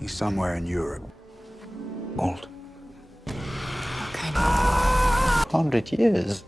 He's somewhere in Europe. Old. Okay. 100 years.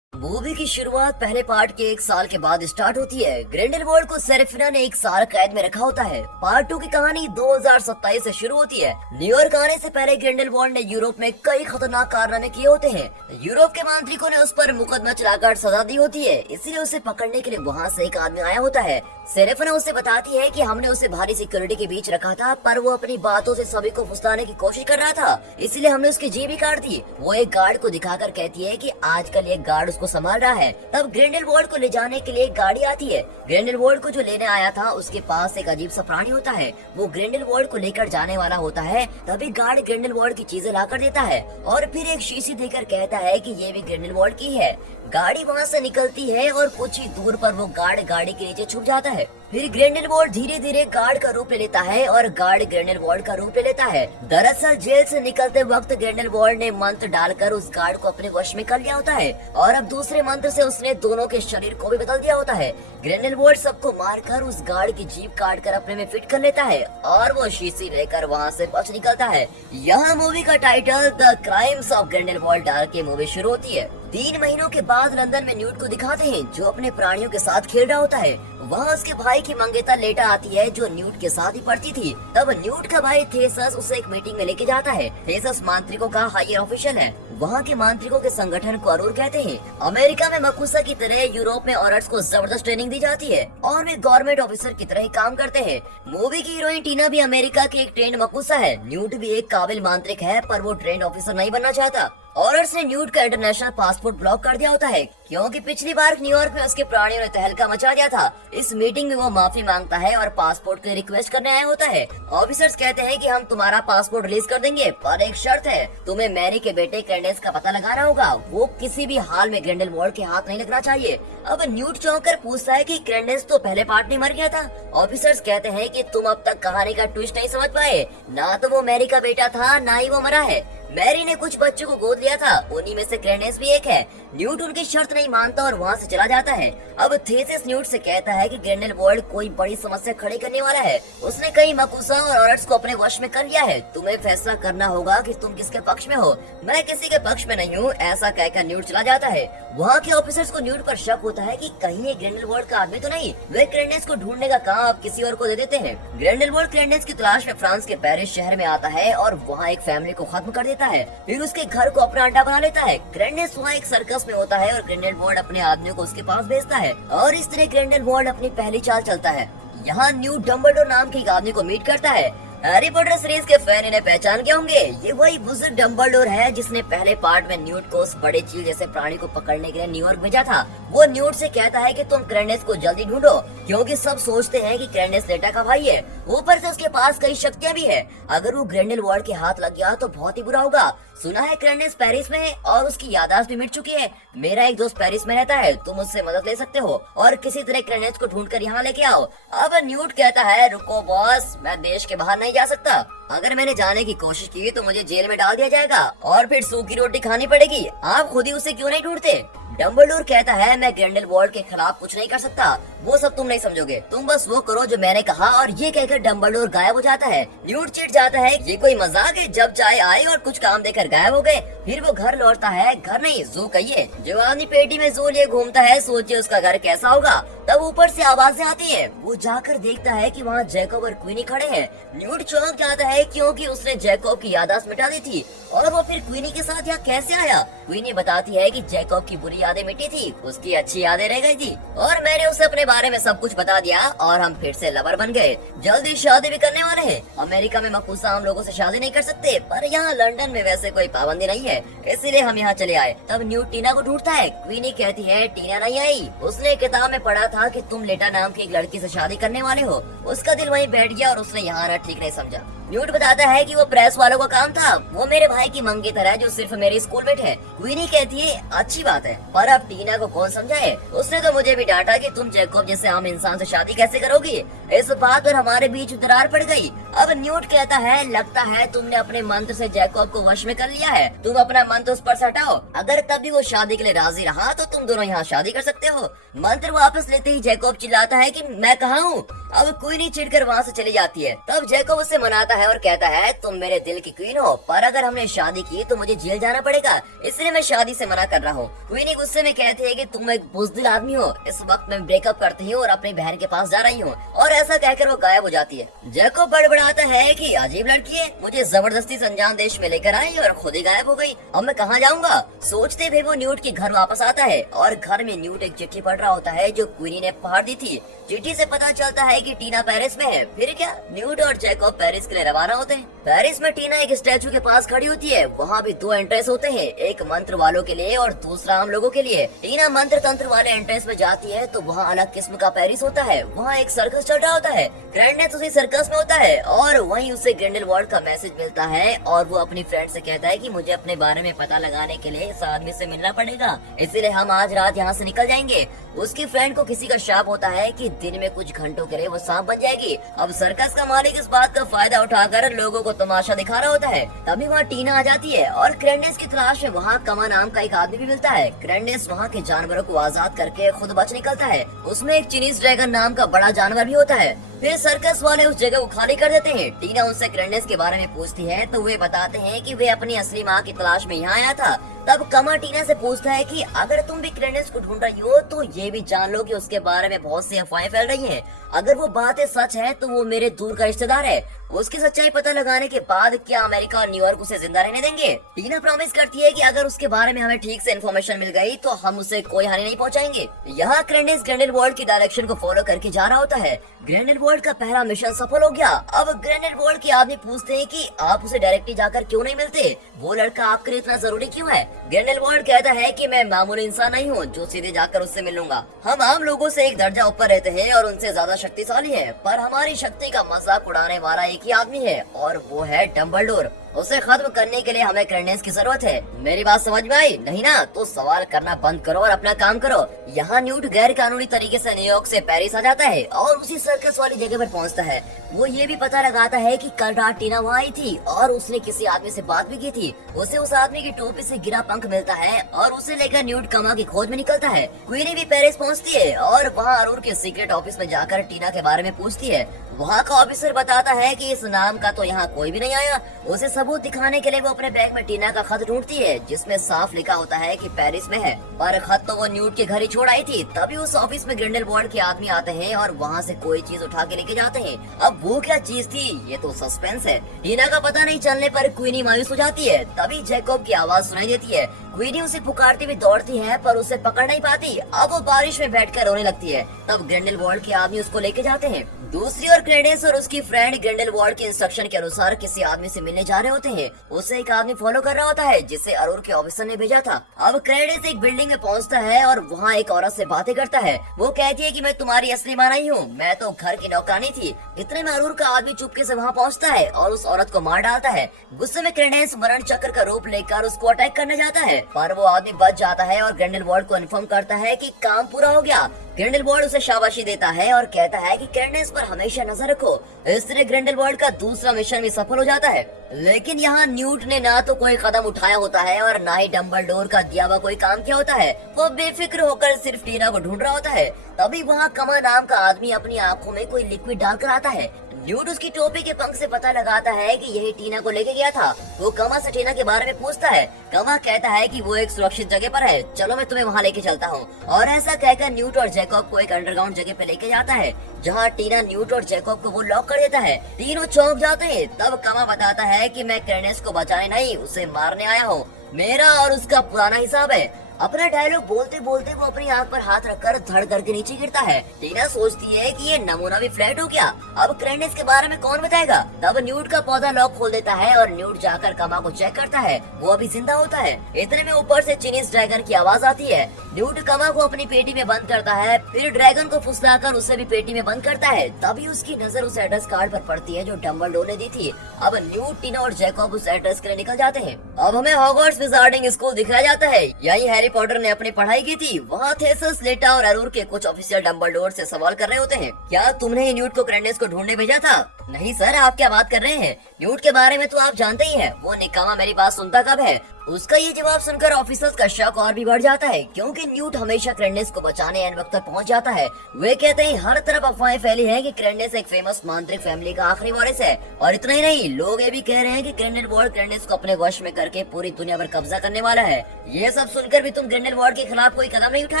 Movie की शुरुआत पहले पार्ट के 1 साल के बाद स्टार्ट होती है। ग्रिंडेलवाल्ड को सेरेफिना ने 1 साल कैद में रखा होता है। पार्ट 2 की कहानी 2027 से शुरू होती है। न्यूयॉर्क आने से पहले ग्रिंडेलवाल्ड ने यूरोप में कई खतरनाक कारनामे किए होते हैं। यूरोप के मांत्रिकों ने उस पर मुकदमा चलाकर सजा दी होती है, इसीलिए उसे पकड़ने के लिए वहाँ से एक आदमी आया होता है। सेरेफिना उसे बताती है कि हमने उसे भारी सिक्योरिटी के बीच रखा था, पर वो अपनी बातों से सभी को फुसलाने की कोशिश कर रहा था, इसीलिए हमने उसकी जेब ही काट दी। वो एक गार्ड को दिखाकर कहती है कि आजकल एक गार्ड उसको संभाल रहा है। तब ग्रिंडेलवाल्ड को ले जाने के लिए एक गाड़ी आती है। ग्रिंडेलवाल्ड को जो लेने आया था उसके पास एक अजीब सा प्राणी होता है। वो ग्रिंडेलवाल्ड को लेकर जाने वाला होता है, तभी गार्ड ग्रिंडेलवाल्ड की चीजें लाकर देता है और फिर एक शीशी देकर कहता है कि ये भी ग्रिंडेलवाल्ड की है। गाड़ी वहाँ से निकलती है और कुछ ही दूर पर वो गार्ड गाड़ी के नीचे छुप जाता है। फिर ग्रिंडेलवाल्ड धीरे धीरे गार्ड का रूप ले लेता है और गार्ड ग्रिंडेलवाल्ड का रूप ले लेता है। दरअसल जेल से निकलते वक्त ग्रिंडेलवाल्ड ने मंत्र डालकर उस गार्ड को अपने वश में कर लिया होता है और अब दूसरे मंत्र से उसने दोनों के शरीर को भी बदल दिया होता है। ग्रिंडेलवाल्ड सबको मारकर उस गार्ड की जीभ काट कर अपने में फिट कर लेता है और वो शीशी लेकर वहाँ से बच निकलता है। यहाँ मूवी का title the crimes of Grindelwald डाल के मूवी शुरू होती है। 3 महीनों के बाद लंदन में न्यूट को दिखाते हैं जो अपने प्राणियों के साथ खेल रहा होता है। वहाँ उसके भाई की मंगेतर लेटा आती है जो न्यूट के साथ ही पढ़ती थी। तब न्यूट का भाई थेसस उसे एक मीटिंग में लेके जाता है। थेसस मांत्रिकों का हायर ऑफिशियल है। वहाँ के मांत्रिकों के संगठन को अरूर कहते हैं। अमेरिका में मकुसा की तरह यूरोप में औरट्स को जबरदस्त ट्रेनिंग दी जाती है और वे गवर्नमेंट ऑफिसर की तरह ही काम करते हैं। मूवी की हीरोइन टीना भी अमेरिका की एक ट्रेंड मकुसा है। न्यूट भी एक काबिल मांत्रिक है, पर वो ट्रेंड ऑफिसर नहीं बनना चाहता। ऑरर्स ने न्यूट का इंटरनेशनल पासपोर्ट ब्लॉक कर दिया होता है क्योंकि पिछली बार न्यूयॉर्क में उसके प्राणियों ने तहलका मचा दिया था। इस मीटिंग में वो माफी मांगता है और पासपोर्ट की रिक्वेस्ट करने आया होता है। ऑफिसर्स कहते हैं कि हम तुम्हारा पासपोर्ट रिलीज कर देंगे, पर एक शर्त है, तुम्हें मैरी के बेटे कैंडेस का पता लगाना होगा। वो किसी भी हाल में ग्रिंडेलवाल्ड के हाथ नहीं लगना चाहिए। अब न्यूट चौंक कर पूछता है कि कैंडेस तो पहले पार्ट में मर गया था। ऑफिसर्स कहते हैं कि तुम अब तक कहानी का ट्विस्ट नहीं समझ पाए। ना तो वो मैरी का बेटा था, ना ही वो मरा है। मैरी ने कुछ बच्चों को गोद लिया था, उन्हीं में से कैंडेस भी एक है। न्यूट उनकी शर्त नहीं मानता और वहाँ से चला जाता है। अब थेसिस न्यूट से कहता है कि ग्रिंडेलवाल्ड कोई बड़ी समस्या खड़ी करने वाला है। उसने कई मकुसा और औरट्स को अपने वश में कर लिया है। तुम्हें फैसला करना होगा कि तुम किसके पक्ष में हो। मैं किसी के पक्ष में नहीं हूँ, ऐसा कहकर न्यूट चला जाता है। वहाँ के ऑफिसर्स को न्यूट पर शक होता है कि कहीं ये ग्रिंडेलवाल्ड का आदमी तो नहीं। वे कैंडेस को ढूंढने का काम अब किसी और को दे देते हैं। ग्रिंडेलवाल्ड कैंडेस की तलाश में फ्रांस के पेरिस शहर में आता है और वहाँ एक फैमिली को खत्म कर देता है। फिर उसके घर को अपना अड्डा बना लेता है। कैंडेस वहाँ एक सर्कस में होता है और ग्रिंडेलवाल्ड अपने आदमियों को उसके पास भेजता है और इस तरह ग्रिंडेलवाल्ड अपनी पहली चाल चलता है। यहाँ न्यूट डम्बलडोर नाम के एक आदमी को मीट करता है। हैरी पॉटर सीरीज के फैन इन्हें पहचान गए होंगे। ये वही बुजुर्ग डम्बलडोर है जिसने पहले पार्ट में न्यूट को उस बड़े चील जैसे प्राणी को पकड़ने के लिए न्यूयॉर्क भेजा था। वो न्यूट से कहता है कि तुम कैंडेस को जल्दी ढूंढो क्योंकि सब सोचते हैं कि कैंडेस लेटा का भाई है। ऊपर से उसके पास कई शक्तियाँ भी है। अगर वो ग्रिंडेलवाल्ड के हाथ लग गया तो बहुत ही बुरा होगा। सुना है कैंडेस पेरिस में है और उसकी याददाश्त भी मिट चुकी है। मेरा एक दोस्त पेरिस में रहता है, तुम उससे मदद ले सकते हो और किसी तरह कैंडेस को ढूंढकर यहाँ लेके आओ। अब न्यूट कहता है रुको बॉस, मैं देश के बाहर नहीं जा सकता। अगर मैंने जाने की कोशिश की तो मुझे जेल में डाल दिया जाएगा और फिर सूखी रोटी खानी पड़ेगी। आप खुद ही उसे क्यों नहीं ढूंढते? डम्बलडोर कहता है मैं ग्रिंडेलवाल्ड के खिलाफ कुछ नहीं कर सकता, वो सब तुम नहीं समझोगे, तुम बस वो करो जो मैंने कहा। और ये कहकर डम्बलडोर गायब हो जाता है। न्यूट चिढ़ जाता है, ये कोई मजाक है, जब चाय आई और कुछ काम देकर गायब हो गए। फिर वो घर लौटता है, घर नहीं जू कहिए। जो आदमी पेटी में जू लिए घूमता है सोचिए उसका घर कैसा होगा। तब ऊपर से आवाजें आती है। वो जाकर देखता है कि वहाँ जैकब और क्वीनी खड़े हैं। न्यूट चौंक जाता है क्योंकि उसने जैकब की याददाश्त मिटा दी थी और वो फिर क्वीनी के साथ यहाँ कैसे आया। क्वीनी बताती है कि जैकब की बुरी यादें मिटी थी, उसकी अच्छी यादें रह गई थी और मैंने उसे अपने बारे में सब कुछ बता दिया और हम फिर से लवर बन गए। जल्दी शादी भी करने वाले हैं। अमेरिका में मकुसा हम लोगों से शादी नहीं कर सकते, पर यहाँ लंदन में वैसे कोई पाबंदी नहीं है, इसीलिए हम यहाँ चले आए। तब न्यूट टीना को ढूंढता है। क्वीनी कहती है टीना नहीं आई, उसने किताब में पढ़ा था कि तुम लेटा नाम की एक लड़की से शादी करने वाले हो। उसका दिल वहीं बैठ गया और उसने यहाँ आना ठीक नहीं समझा। न्यूट बताता है कि वो प्रेस वालों का काम था, वो मेरे भाई की मंगेतर है जो सिर्फ मेरी स्कूलमेट है। क्वीनी कहती है अच्छी बात है, पर अब टीना को कौन समझाए? उसने तो मुझे भी डांटा कि तुम जैकब जैसे आम इंसान से शादी कैसे करोगी। इस बात पर हमारे बीच दरार पड़ गई। अब न्यूट कहता है, लगता है तुमने अपने मंत्र से जैकब को वश में कर लिया है, तुम अपना मंत्र उस पर से हटाओ। अगर तभी वो शादी के लिए राजी रहा तो तुम दोनों यहाँ शादी कर सकते हो। मंत्र वापस लेते ही जैकब चिल्लाता है कि मैं कहाँ हूँ। अब क्वीनी चिढ़कर वहाँ से चली जाती है। तब जैकब उससे मनाता है और कहता है, तुम मेरे दिल की क्वीन हो, पर अगर हमने शादी की तो मुझे जेल जाना पड़ेगा, इसलिए मैं शादी से मना कर रहा हूँ। क्वीनी गुस्से में कहती है कि तुम एक बुज़दिल आदमी हो। इस वक्त मैं ब्रेकअप करती हूँ और अपनी बहन के पास जा रही हूँ, और ऐसा कहकर वो गायब हो जाती है। जैकब बड़बड़ाता है कि अजीब लड़की है, मुझे जबरदस्ती अनजान देश में लेकर आई और खुद ही गायब हो गई, अब मैं कहाँ जाऊँगा। सोचते हुए वो न्यूट के घर वापस आता है और घर में न्यूट एक चिट्ठी पढ़ रहा होता है जो क्वीनी ने पढ़ दी थी। चिट्ठी से पता चलता है कि टीना पेरिस में है। फिर क्या, न्यूट और जैकब पेरिस के लिए रवाना होते हैं। पेरिस में टीना एक स्टैचू के पास खड़ी होती है। वहाँ भी 2 एंट्रेंस होते हैं, एक मंत्र वालों के लिए और दूसरा आम लोगों के लिए। टीना मंत्र तंत्र वाले एंट्रेंस में जाती है तो वहाँ अलग किस्म का पेरिस होता है। वहाँ एक सर्कस चल रहा होता है। ग्रैंडनेस उसी सर्कस में होता है और वहीं उसे ग्रिंडेलवाल्ड का मैसेज मिलता है और वो अपनी फ्रेंड से कहता है कि मुझे अपने बारे में पता लगाने के लिए इस आदमी से मिलना पड़ेगा, इसलिए हम आज रात यहाँ से निकल जाएंगे। उसकी फ्रेंड को किसी का शाप होता है कि दिन में कुछ घंटों के लिए वो सांप बन जाएगी। अब सर्कस का मालिक इस बात का फायदा उठाकर लोगों को तमाशा दिखा रहा होता है। तभी वहाँ टीना आ जाती है और ग्रैंडनेस की तलाश में वहाँ कमा नाम का एक आदमी भी मिलता है। ग्रैंडनेस वहाँ के जानवरों को आजाद करके खुद बच निकलता है। उसमें एक चीनीज ड्रैगन नाम का बड़ा जानवर भी होता है। फिर सर्कस वाले उस जगह को खाली कर देते हैं। टीना उनसे ग्रैंडनेस के बारे में पूछती है तो वे बताते हैं कि वे अपनी असली माँ की तलाश में यहाँ आया था। तब कमा टीना से पूछता है कि अगर तुम भी ग्रैंडनेस को ढूंढ रही हो तो ये भी जान लो कि उसके बारे में बहुत सी अफवाहें फैल रही हैं। अगर वो बातें सच है तो वो मेरे दूर का रिश्तेदार है। उसकी सच्चाई पता लगाने के बाद क्या अमेरिका और न्यूयॉर्क उसे जिंदा रहने देंगे? टीना प्रॉमिस करती है कि अगर उसके बारे में हमें ठीक से इन्फॉर्मेशन मिल गई तो हम उसे कोई हानि नहीं पहुंचाएंगे। यहाँ ग्रैंडनेस ग्रिंडेलवाल्ड की डायरेक्शन को फॉलो करके जा रहा होता है। ग्रिंडेलवाल्ड का पहला मिशन सफल हो गया। अब ग्रिंडेलवाल्ड के आदमी पूछते हैं कि आप उसे डायरेक्टली जाकर क्यों नहीं मिलते, वो लड़का आपके लिए इतना जरूरी क्यों है? ग्रिंडेलवाल्ड कहता है कि मैं मामूली इंसान नहीं हूँ जो सीधे जाकर उससे मिलूंगा। हम आम लोगों से एक दर्जा ऊपर रहते हैं और उनसे ज्यादा शक्तिशाली है, पर हमारी शक्ति का मजाक उड़ाने वाला एक ही आदमी है और वो है डम्बलडोर। उसे खत्म करने के लिए हमें ग्रैंडनेस की जरूरत है। मेरी बात समझ में आई? नहीं ना? तो सवाल करना बंद करो और अपना काम करो। यहाँ न्यूट गैर कानूनी तरीके से न्यूयॉर्क से पेरिस आ जाता है और उसी सर्कस वाली जगह पर पहुँचता है। वो ये भी पता लगाता है कि कल रात टीना वहाँ आई थी और उसने किसी आदमी से बात भी की थी। उसे उस आदमी की टोपी से गिरा पंख मिलता है और उसे लेकर न्यूट कमा की खोज में निकलता है। क्वीनी भी पेरिस पहुँचती है और वहाँ अरूर के सीक्रेट ऑफिस में जाकर टीना के बारे में पूछती है। वहाँ का ऑफिसर बताता है कि इस नाम का तो यहाँ कोई भी नहीं आया। उसे सबूत दिखाने के लिए वो अपने बैग में टीना का खत ढूंढती है जिसमें साफ लिखा होता है कि पेरिस में है, पर खत तो वो न्यूट के घर ही छोड़ आई थी। तभी उस ऑफिस में ग्रिंडेलवाल्ड के आदमी आते हैं और वहाँ से कोई चीज उठा के लेके जाते हैं। अब वो क्या चीज थी ये तो सस्पेंस है। टीना का पता नहीं चलने पर क्वीनी मायूस हो जाती है। तभी जैकब की आवाज सुनाई देती है। क्वीनी उसे पुकारती हुई दौड़ती है पर उसे पकड़ नहीं पाती। अब वो बारिश में बैठकर रोने लगती है। तब ग्रिंडेलवाल्ड के आदमी उसको लेके जाते हैं। दूसरी ओर ग्रैंडनेस और उसकी फ्रेंड ग्रिंडेलवाल्ड के इंस्ट्रक्शन के अनुसार किसी आदमी से मिलने जा रहे होते हैं। उसे एक आदमी फॉलो कर रहा होता है जिसे अरूर के ऑफिसर ने भेजा था। अब ग्रैंडनेस एक बिल्डिंग में पहुंचता है और वहां एक औरत से बातें करता है। वो कहती है कि मैं तुम्हारी असली माँ नहीं हूँ, मैं तो घर की नौकरानी थी। इतने में अरूर का आदमी चुपके से वहाँ पहुँचता है और उस औरत को मार डालता है। गुस्से में ग्रैंडनेस मरण चक्र का रूप लेकर उसको अटैक करने जाता है, पर वो आदमी बच जाता है और ग्रिंडेलवाल्ड को इन्फॉर्म करता है कि काम पूरा हो गया। ग्रिंडेलवाल्ड उसे शाबाशी देता है और कहता है कि ग्रैंडनेस पर हमेशा नजर रखो। इस तरह ग्रिंडेलवाल्ड का दूसरा मिशन भी सफल हो जाता है। लेकिन यहाँ न्यूट ने ना तो कोई कदम उठाया होता है और ना ही डम्बलडोर का दिया हुआ कोई काम किया होता है। वो बेफिक्र होकर सिर्फ टीना को ढूंढ रहा होता है। तभी वहाँ कमा नाम का आदमी अपनी आंखों में कोई लिक्विड डालकर आता है। न्यूट उसकी टोपी के पंख से पता लगाता है कि यही टीना को लेके गया था। वो कमा से टीना के बारे में पूछता है। कमा कहता है कि वो एक सुरक्षित जगह पर है, चलो मैं तुम्हें वहाँ लेके चलता हूँ। और ऐसा कहकर न्यूट और जैकब को एक अंडरग्राउंड जगह पे लेके जाता है जहाँ टीना न्यूट और जैकब को वो लॉक कर देता है। तीनों चौंक जाते हैं। तब कमा बताता है कि मैं ग्रैंडनेस को बचाने नहीं उसे मारने आया हूँ, मेरा और उसका पुराना हिसाब है। अपना डायलॉग बोलते बोलते वो अपनी आंख पर हाथ रखकर धड़ करके नीचे गिरता है। टीना सोचती है कि ये नमूना भी फ्लैट हो गया, अब ग्रैंडनेस के बारे में कौन बताएगा। तब न्यूट का पौधा लॉक खोल देता है और न्यूट जाकर कमा को चेक करता है। वो अभी जिंदा होता है। इतने में ऊपर से चीनीज ड्रैगन की आवाज आती है। न्यूट कमा को अपनी पेटी में बंद करता है, फिर ड्रैगन को फुसलाकर उसे भी पेटी में बंद करता है। तभी उसकी नजर उस एड्रेस कार्ड पर पड़ती है जो डम्बलडोर ने दी थी। अब न्यूट, टीना और जैकब उस एड्रेस के लिए निकल जाते हैं। अब हमें हॉगवर्ट्स विजार्डिंग स्कूल दिखाया जाता है। यही हैरी पॉटर ने अपनी पढ़ाई की थी, वहाँ थेसिस, लेटा और एरूर के कुछ ऑफिशियल डम्बलडोर से सवाल कर रहे होते हैं, क्या तुमने न्यूट को क्रेंडेस को ढूंढने भेजा था? नहीं सर, आप क्या बात कर रहे हैं? न्यूट के बारे में तो आप जानते ही हैं, वो निकामा मेरी बात सुनता कब है। उसका ये जवाब सुनकर ऑफिसर्स का शक और भी बढ़ जाता है, क्योंकि न्यूट हमेशा क्रेंडेस को बचाने एन वक्त तक पहुंच जाता है। वे कहते हैं हर तरफ अफवाहें फैली हैं कि क्रेंडेस एक फेमस मांत्रिक फैमिली का आखिरी वारिस है, और इतना ही नहीं, लोग ये भी कह रहे हैं कि ग्रिंडेलवाल्ड क्रेंडेस को अपने वश में करके पूरी दुनिया पर कब्जा करने वाला है। ये सब सुनकर भी तुम ग्रिंडेलवाल्ड के खिलाफ कोई कदम नहीं उठा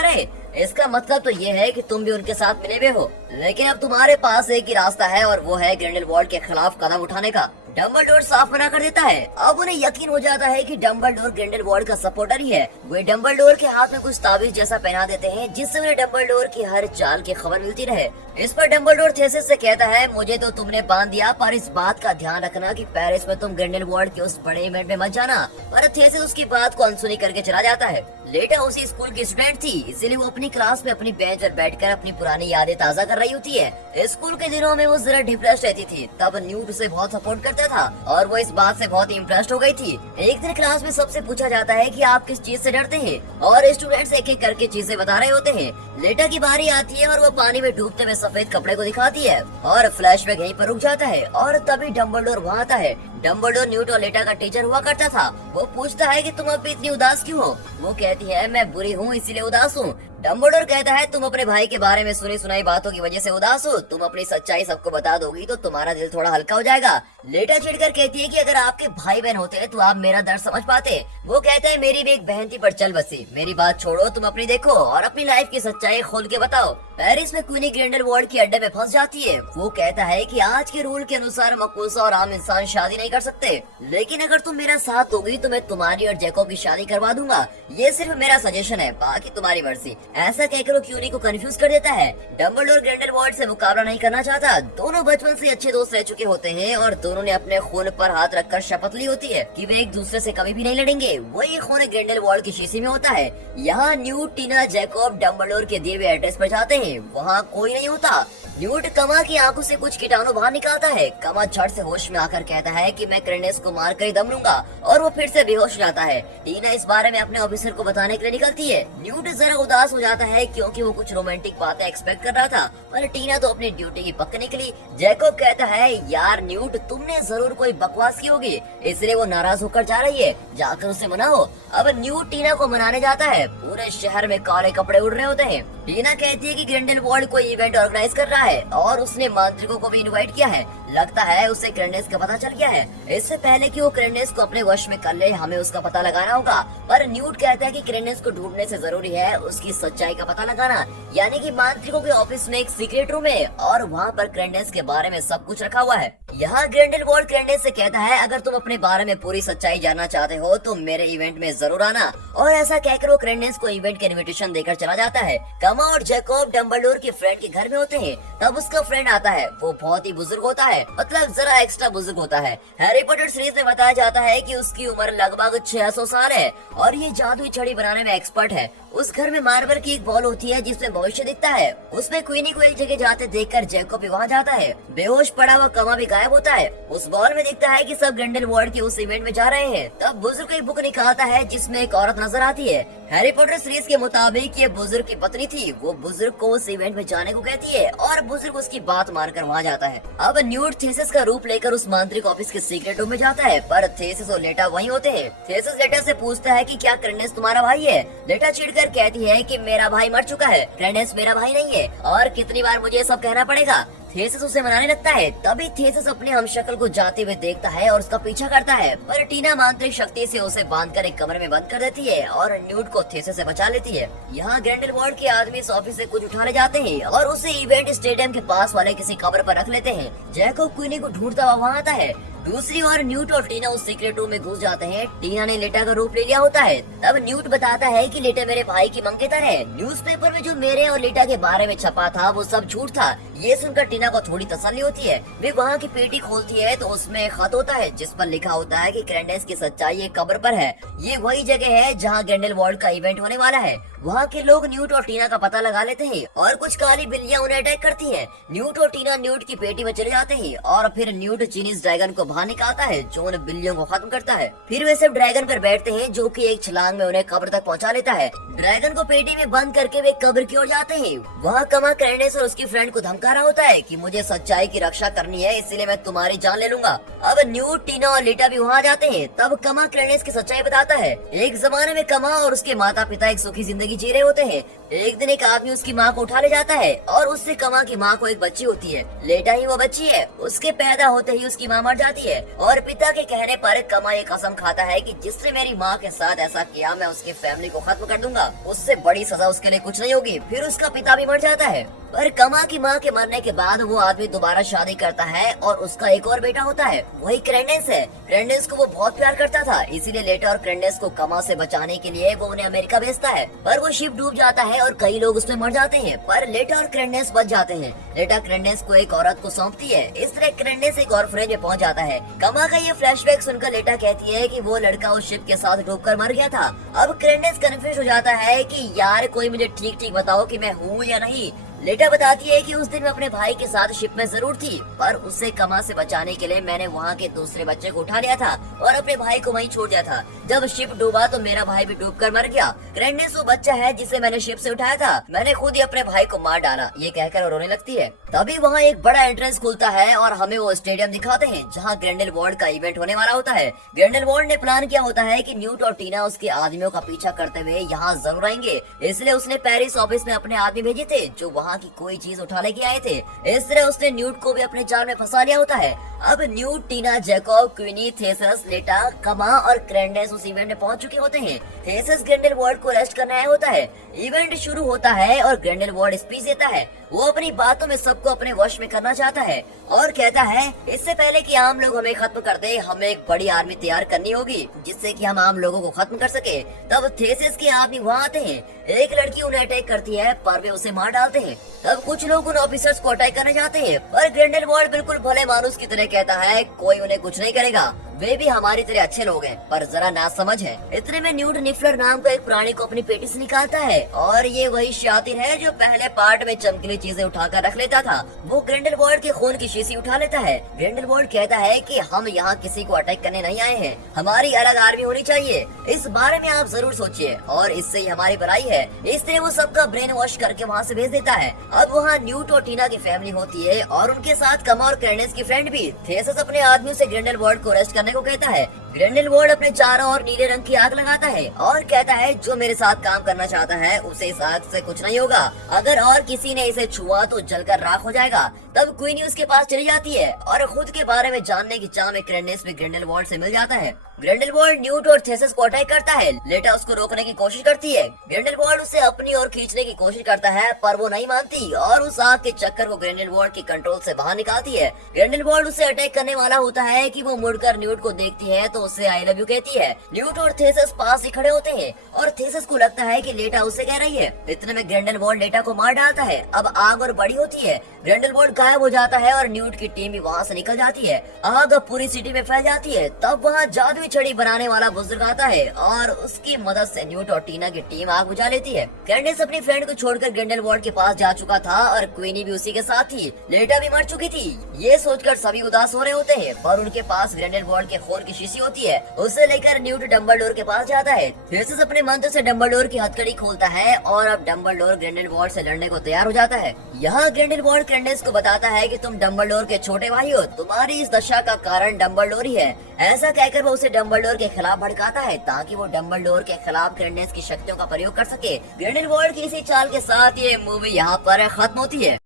रहे? इसका मतलब तो ये है कि तुम भी उनके साथ मिले हुए हो। लेकिन अब तुम्हारे पास एक ही रास्ता है, और वो है ग्रिंडेलवाल्ड के खिलाफ कदम उठाने का। डम्बलडोर साफ मना कर देता है। अब उन्हें यकीन हो जाता है कि डम्बलडोर ग्रिंडेलवाल्ड का सपोर्टर ही है। वे डम्बलडोर के हाथ में कुछ ताबीज जैसा पहना देते हैं, जिससे उन्हें डम्बलडोर की हर चाल की खबर मिलती रहे। इस पर डम्बलडोर थेसिस से कहता है, मुझे तो तुमने बांध दिया, पर इस बात का ध्यान रखना कि पेरिस में तुम ग्रिंडेलवाल्ड के उस बड़े इवेंट में मत जाना। पर थेसिस उसकी बात को अनसुनी करके चला जाता है। लेटा उसी स्कूल की स्टूडेंट थी, इसीलिए वो अपनी क्लास में अपनी बेंच पर बैठकर अपनी पुरानी यादें ताज़ा कर रही होती है। स्कूल के दिनों में वो जरा डिप्रेस रहती थी, तब न्यूट उसे बहुत सपोर्ट करता था, और वो इस बात से बहुत इम्प्रेस्ड हो गई थी। एक दिन क्लास में सबसे पूछा जाता है कि आप किस चीज से डरते हैं, और स्टूडेंट्स एक एक करके चीजें बता रहे होते हैं। लेटा की बारी आती है, और वो पानी में डूबते हुए सफेद कपड़े को दिखाती है, और फ्लैशबैक यहीं पर रुक जाता है, और तभी डम्बलडोर वहाँ आता है। डम्बलडोर न्यूट और लेटा का टीचर हुआ करता था। वो पूछता है कि तुम अब भी इतनी उदास क्यों हो? वो कहती है, मैं बुरी हूँ इसीलिए उदास हूँ। डम्बलडोर कहता है, तुम अपने भाई के बारे में सुनी सुनाई बातों की वजह से उदास हो, तुम अपनी सच्चाई सबको बता दोगी तो तुम्हारा दिल थोड़ा हल्का हो जाएगा। लेटा चिढ़कर कहती है कि अगर आपके भाई बहन होते तो आप मेरा दर्द समझ पाते। वो कहता है, मेरी भी एक बहन थी पर चल बसी, मेरी बात छोड़ो, तुम अपनी देखो और अपनी लाइफ की सच्चाई खोल के बताओ। पेरिस में क्वीनी ग्रिंडेलवाल्ड की अड्डे में फंस जाती है। वो कहता है कि आज के रूल के अनुसार मकबूसा और आम इंसान शादी नहीं कर सकते, लेकिन अगर तुम मेरा साथ दोगी तो मैं तुम्हारी और जैकोब की शादी करवा दूंगा। ये सिर्फ मेरा सजेशन है, बाकी तुम्हारी मर्जी। ऐसा कहकर वो क्यूनी को कंफ्यूज कर देता है। डम्बलडोर ग्रिंडेलवाल्ड से मुकाबला नहीं करना चाहता। दोनों बचपन से अच्छे दोस्त रह चुके होते हैं, और दोनों ने अपने खून पर हाथ रखकर शपथ ली होती है कि वे एक दूसरे से कभी भी नहीं लड़ेंगे। वही खून ग्रिंडेलवाल्ड की शीशी में होता है। यहाँ न्यूट, टीना, जैकोब डम्बलडोर के दिए हुए एड्रेस पर जाते हैं। वहाँ कोई नहीं होता। न्यूट कमा की आंखों से कुछ कीटाणु बाहर निकालता है। कमा झट से होश में आकर कहता है कि मैं क्रेंडेस को मार कर ही दम लूंगा, और वो फिर से बेहोश हो जाता है। टीना इस बारे में अपने ऑफिसर को बताने के लिए निकलती है। न्यूट जरा उदास हो जाता है, क्योंकि वो कुछ रोमांटिक बातें एक्सपेक्ट कर रहा था, पर टीना तो अपनी ड्यूटी की पक्का निकली। जैकोब कहता है, यार न्यूट, तुमने जरूर कोई बकवास की होगी, इसलिए वो नाराज होकर जा रही है, जाकर उसे मनाओ। अब न्यूट टीना को मनाने जाता है। पूरे शहर में काले कपड़े उड़ रहे होते हैं। टीना कहती है कि ग्रिंडेलवाल्ड कोई इवेंट ऑर्गेनाइज कर रहा है, और उसने मांत्रिकों को भी इनवाइट किया है। लगता है उसे क्रेंडेस का पता चल गया है। इससे पहले कि वो क्रेंडेस को अपने वश में कर ले, हमें उसका पता लगाना होगा। पर न्यूट कहता है कि क्रेंडेस को ढूंढने से जरूरी है उसकी सच्चाई का पता लगाना, यानी कि मांत्रिकों के ऑफिस में एक सीक्रेट रूम है, और वहाँ पर क्रेंडेस के बारे में सब कुछ रखा हुआ है। यहाँ ग्रिंडेलवाल्ड क्रेंडेस से कहता है, अगर तुम अपने बारे में पूरी सच्चाई जानना चाहते हो तो मेरे इवेंट में जरूर आना। और ऐसा कहकर वो क्रेंडेस को इवेंट के इनविटेशन देकर चला जाता है। कमा और जैकोब डम्बलडोर के फ्रेंड के घर में होते हैं। तब उसका फ्रेंड आता है। वो बहुत ही बुजुर्ग होता है, मतलब जरा एक्स्ट्रा बुजुर्ग होता है। हैरी पॉटर सीरीज में बताया जाता है कि उसकी उम्र लगभग 600 साल है, और ये जादुई छड़ी बनाने में एक्सपर्ट है। उस घर में मार्बल की एक बॉल होती है जिसमें भविष्य दिखता है। उसमें क्वीनी को एक जगह जाते देखकर जैकोब भी वहाँ जाता है। बेहोश पड़ा हुआ कमा भी गायब होता है। उस बॉल में दिखता है कि सब ग्रिंडेलवाल्ड के उस इवेंट में जा रहे हैं। तब बुजुर्ग एक बुक निकालता है जिसमें एक औरत नजर आती है। हैरी पॉटर सीरीज के मुताबिक ये बुजुर्ग की पत्नी थी। वो बुजुर्ग को उस इवेंट में जाने को कहती है, और बुजुर्ग उसकी बात मानकर वहाँ जाता है। अब न्यूट थेसिस का रूप लेकर उस मांत्रिक ऑफिस के सीक्रेट रूम में जाता है, पर थेसिस और लेटा वहीं होते हैं। थेसिस लेटा से पूछता है कि क्या क्रेंडेस तुम्हारा भाई है? लेटा चिढ़कर कहती है कि मेरा भाई मर चुका है, क्रेंडेस मेरा भाई नहीं है, और कितनी बार मुझे सब कहना पड़ेगा। थेसिस उसे मनाने लगता है। तभी थेसिस अपने हमशक्ल को जाते हुए देखता है और उसका पीछा करता है, पर टीना मांत्रिक शक्ति से उसे बांधकर एक कमरे में बंद कर देती है, और न्यूट को थेसिस से बचा लेती है। यहाँ ग्रिंडेलवाल्ड के आदमी इस ऑफिस से कुछ उठा ले जाते हैं, और उसे इवेंट स्टेडियम के पास वाले किसी कब्र पर रख लेते हैं। जैकोब क्वीनी को ढूंढता हुआ वहाँ आता है। दूसरी ओर न्यूट और टीना उस सीक्रेट रूम में घुस जाते हैं। टीना ने लेटा का रूप ले लिया होता है। तब न्यूट बताता है कि लेटा मेरे भाई की मंगेतर है। न्यूज़पेपर में जो मेरे और लेटा के बारे में छपा था वो सब झूठ था। ये सुनकर टीना को थोड़ी तसल्ली होती है। वे वहाँ की पेटी खोलती है तो उसमें एक खत होता है जिस पर लिखा होता है कि क्रेंडेस की सच्चाई एक कब्र पर है। ये वही जगह है जहाँ ग्रिंडेलवाल्ड का इवेंट होने वाला है। वहाँ के लोग न्यूट और टीना का पता लगा लेते हैं, और कुछ काली बिल्लियाँ उन्हें अटैक करती हैं। न्यूट और टीना न्यूट की पेटी में चले जाते हैं, और फिर न्यूट चीनीज ड्रैगन को बाहर निकालता है जो उन बिल्लियों को खत्म करता है। फिर वे सब ड्रैगन पर बैठते हैं जो कि एक छलांग में उन्हें कब्र तक पहुंचा लेता है। ड्रैगन को पेटी में बंद करके वे कब्र की ओर जाते हैं। वहाँ कमा कैंडेस और उसकी फ्रेंड को धमका रहा होता है कि मुझे सच्चाई की रक्षा करनी है, इसीलिए मैं तुम्हारी जान ले लूंगा। अब न्यूट, टीना और लीटा भी वहाँ जाते हैं। तब कमा कैंडेस की सच्चाई बताता है। एक जमाने में कमा और उसके माता पिता एक सुखी जिंदगी जी रहे होते हैं। एक दिन एक आदमी उसकी माँ को उठा ले जाता है और उससे कमा की माँ को एक बच्ची होती है। लेटा ही वो बच्ची है। उसके पैदा होते ही उसकी माँ मर जाती है और पिता के कहने पर कमा ये कसम खाता है कि जिसने मेरी माँ के साथ ऐसा किया मैं उसकी फैमिली को खत्म कर दूंगा, उससे बड़ी सजा उसके लिए कुछ नहीं होगी। फिर उसका पिता भी मर जाता है। पर कमा की माँ के मरने के बाद वो आदमी दोबारा शादी करता है और उसका एक और बेटा होता है, वही क्रेंडेस है। क्रेंडेस को वो बहुत प्यार करता था, इसीलिए लेटा और क्रेंडेस को कमा से बचाने के लिए वो उन्हें अमेरिका भेजता है। पर वो शिप डूब जाता है और कई लोग उसमें मर जाते हैं, पर लेटा और क्रेंडेस बच जाते हैं। लेटा क्रेंडेस को एक औरत को सौंपती है। इस तरह क्रेंडेस एक ऑर्फनेज में पहुंच जाता है। कमा का ये फ्लैशबैक सुनकर लेटा कहती है कि वो लड़का उस शिप के साथ डूबकर मर गया था। अब क्रेंडेस कंफ्यूज हो जाता है कि यार कोई मुझे ठीक ठीक बताओ कि मैं हूँ या नहीं। लेटा बताती है कि उस दिन मैं अपने भाई के साथ शिप में जरूर थी, पर उससे कमा से बचाने के लिए मैंने वहाँ के दूसरे बच्चे को उठा लिया था और अपने भाई को वहीं छोड़ दिया था। जब शिप डूबा तो मेरा भाई भी डूबकर मर गया। क्रेंडेस वो बच्चा है जिसे मैंने शिप से उठाया था, मैंने खुद ही अपने भाई को मार डाला, ये कहकर वो रोने लगती है। तभी वहाँ एक बड़ा एंट्रेंस खुलता है और हमें वो स्टेडियम दिखाते हैं जहाँ ग्रिंडेलवाल्ड का इवेंट होने वाला होता है। ग्रिंडेलवाल्ड ने प्लान किया होता है कि न्यूट और टीना उसके आदमियों का पीछा करते हुए यहाँ जरूर आएंगे, इसलिए उसने पेरिस ऑफिस में अपने आदमी भेजे थे जो वहाँ की कोई चीज उठा लेके आए थे। इस तरह उसने न्यूट को भी अपने जाल में फंसा लिया होता है। अब न्यूट, टीना, जैकब, क्वीनी, थेसस, लेटा, कमा और क्रेंडेस उस इवेंट में पहुंच चुके होते हैं। थेसस ग्रिंडेलवाल्ड को अरेस्ट करने आया होता है। इवेंट शुरू होता है और ग्रिंडेलवाल्ड स्पीच देता है। वो अपनी बातों में सबको अपने वश में करना चाहता है और कहता है इससे पहले कि आम लोग हमें खत्म कर दे, हमें एक बड़ी आर्मी तैयार करनी होगी जिससे कि हम आम लोगों को खत्म कर सके। तब थेसिस के आदमी वहाँ आते हैं। एक लड़की उन्हें अटैक करती है पर वे उसे मार डालते हैं। तब कुछ लोग उन ऑफिसर्स को अटैक करने जाते हैं, पर ग्रिंडेलवाल्ड बिल्कुल भले मानुस की तरह कहता है कोई उन्हें कुछ नहीं करेगा, वे भी हमारी तरह अच्छे लोग हैं, पर जरा नासमझ है। इतने में न्यूट निफलर नाम का एक प्राणी को अपनी पेटी से निकालता है और ये वही शातिर है जो पहले पार्ट में चमकीली चीजें उठाकर रख लेता था। वो ग्रिंडेलवाल्ड के खून की शीशी उठा लेता है। ग्रिंडेलवाल्ड कहता है कि हम यहाँ किसी को अटैक करने नहीं आए हैं, हमारी अलग आर्मी होनी चाहिए, इस बारे में आप जरूर सोचिए और इससे ही हमारी भलाई है। इस तरह वो सबका ब्रेन वॉश करके वहाँ से भेज देता है। अब वहाँ न्यूट और टीना की फैमिली होती है और उनके साथ कमा और क्रेंडेस की फ्रेंड भी। थेसस अपने आदमियों से ग्रिंडेलवाल्ड को अरेस्ट करने को कहता है। ग्रिंडेलवाल्ड अपने चारों ओर नीले रंग की आग लगाता है और कहता है जो मेरे साथ काम करना चाहता है उसे इस आग से कुछ नहीं होगा, अगर और किसी ने इसे छुआ तो जलकर राख हो जाएगा। तब क्वीनी उसके पास चली जाती है और खुद के बारे में जानने की चाह में क्रेंडेस भी ग्रिंडेलवाल्ड से मिल जाता है। ग्रिंडेलवाल्ड न्यूट और थेसस को अटैक करता है। लेटा उसको रोकने की कोशिश करती है। ग्रिंडेलवाल्ड उसे अपनी ओर खींचने की कोशिश करता है पर वो नहीं मानती और उस आग के चक्कर को ग्रिंडेलवाल्ड की कंट्रोल से बाहर निकालती है। ग्रिंडेलवाल्ड उसे अटैक करने वाला होता है कि वो मुड़कर न्यूट को देखती है तो उसे आई लव यू कहती है। न्यूट और थेसस पास ही खड़े होते हैं और थेसस को लगता है कि लेटा उसे कह रही है। इतने में ग्रिंडेलवाल्ड लेटा को मार डालता है। अब आग और बड़ी होती है। ग्रिंडेलवाल्ड गायब हो जाता है और न्यूट की टीम भी वहाँ से निकल जाती है। आग अब पूरी सिटी में फैल जाती है। तब वहाँ जादुई छड़ी बनाने वाला बुजुर्ग आता है और उसकी मदद से न्यूट और टीना की टीम आग बुझा लेती है। कैंडेस अपनी फ्रेंड को छोड़कर ग्रिंडेलवाल्ड के पास जा चुका था और क्वीनी भी उसी के साथ थी। लेटा भी मर चुकी थी। ये सोचकर सभी उदास हो रहे होते हैं पर उनके पास ग्रिंडेलवाल्ड के खून की शीशी होती है। उसे लेकर न्यूट डंबलडोर के पास जाता है। थेसस अपने मंत्र से डंबलडोर की हथकड़ी खोलता है और अब डंबलडोर ग्रिंडेलवाल्ड से लड़ने को तैयार हो जाता है। यहाँ ग्रिंडेलवाल्ड कैंडेस को बताता है कि तुम डंबलडोर के छोटे भाई हो, तुम्हारी इस दशा का कारण डंबलडोर ही है। ऐसा कहकर वो उसे डंबलडोर के खिलाफ भड़काता है ताकि वो डंबलडोर के खिलाफ कैंडेस की शक्तियों का प्रयोग कर सके। ग्रिंडेलवाल्ड की इसी चाल के साथ ये मूवी यहाँ पर खत्म होती है।